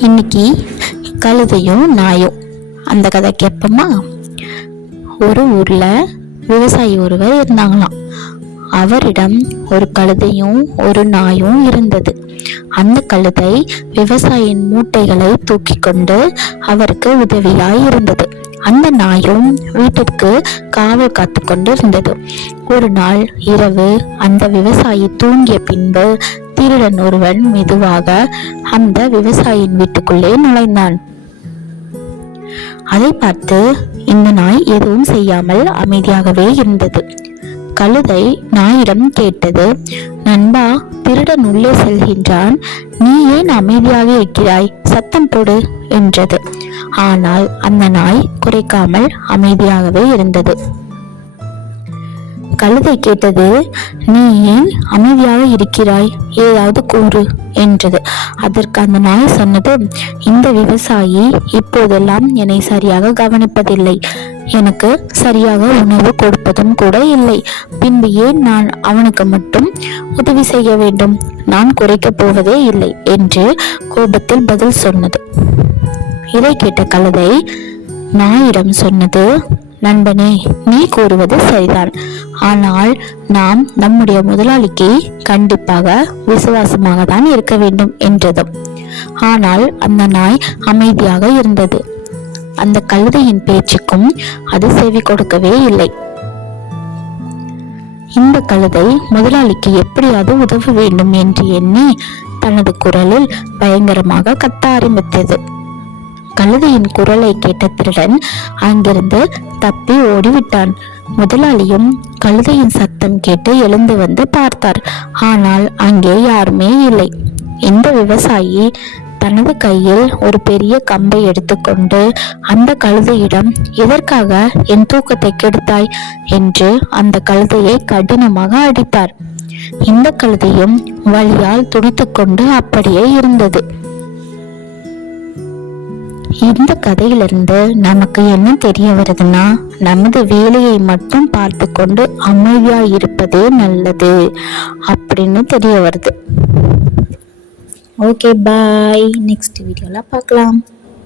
இன்னைக்கு கழுதையும் நாயும். அந்த கதை கேட்போமா? ஒரு ஊர்ல விவசாயி ஒருவர் இருந்தாங்களாம். அவரிடம் ஒரு கழுதையும் ஒரு நாயும் இருந்தது. அந்த கழுதை விவசாயியின் மூட்டைகளை தூக்கி கொண்டு அவருக்கு உதவியாய் இருந்தது. அந்த நாயும் வீட்டிற்கு காவல் காத்து கொண்டு இருந்தது ஒரு நாள் இரவு அந்த விவசாயி தூங்கிய பின்பு திருடன் ஒருவன் மெதுவாக அந்த விவசாயியின் வீட்டுக்குள்ளே நுழைந்தான். அதை பார்த்து இந்த நாய் எதுவும் செய்யாமல் அமைதியாகவே இருந்தது. கழுதை நாயிடம் கேட்டது நண்பா திருடன் உள்ளே செல்கின்றான். நீ ஏன் அமைதியாக இருக்கிறாய்? சத்தம் போடு என்றது. ஆனால் அந்த நாய் குறைக்காமல் அமைதியாகவே இருந்தது. கழுதை கேட்டது நீ ஏன் அமைதியாக இருக்கிறாய்? ஏதாவது கூறு என்றது. அதற்கு அந்த நாய் சொன்னது இந்த விவசாயி இப்போதெல்லாம் என்னை சரியாக கவனிப்பதில்லை. எனக்கு சரியாக உணவு கொடுப்பதும் கூட இல்லை. பின்பு ஏன் நான் அவனுக்கு மட்டும் உதவி செய்ய வேண்டும்? நான் குறைக்கப் போவதே இல்லை என்று கோபத்தில் பதில் சொன்னது. இதை கேட்ட கழுதை நாயிடம் சொன்னது நண்பனே நீ கூறுவது சரிதான். ஆனால் நாம் நம்முடைய முதலாளிக்கு கண்டிப்பாக விசுவாசமாக தான் இருக்க வேண்டும் என்றதும். ஆனால் அந்த நாய் அமைதியாக இருந்தது. அந்த கழுதையின் பேச்சுக்கும் அது செவி கொடுக்கவே இல்லை. இந்த கழுதை முதலாளிக்கு எப்படியாவது உதவ வேண்டும் என்று எண்ணி தனது குரலில் பயங்கரமாக கத்த ஆரம்பித்தது. கழுதையின் குரலை கேட்ட திருடன் அங்கிருந்து தப்பி ஓடிவிட்டான். முதலாளியும் கழுதையின் சத்தம் கேட்டு எழுந்து வந்து பார்த்தார். ஆனால் அங்கே யாருமே இல்லை. இந்த விவசாயி தனது கையில் ஒரு பெரிய கம்பை எடுத்துக்கொண்டு அந்த கழுதையிடம் எதற்காக என் தூக்கத்தை கெடுத்தாய்? என்று அந்த கழுதையை கடினமாக அடித்தார். இந்த கழுதையும் வழியால் துடித்துக்கொண்டு அப்படியே இருந்தது. இந்த கதையிலிருந்து நமக்கு என்ன தெரிய வருதுன்னா நமது வேலையை மட்டும் பார்த்து கொண்டு அமைதியா இருப்பதே நல்லது அப்படின்னு தெரிய வருது. ஓகே பாய் நெக்ஸ்ட் வீடியோல பார்க்கலாம்.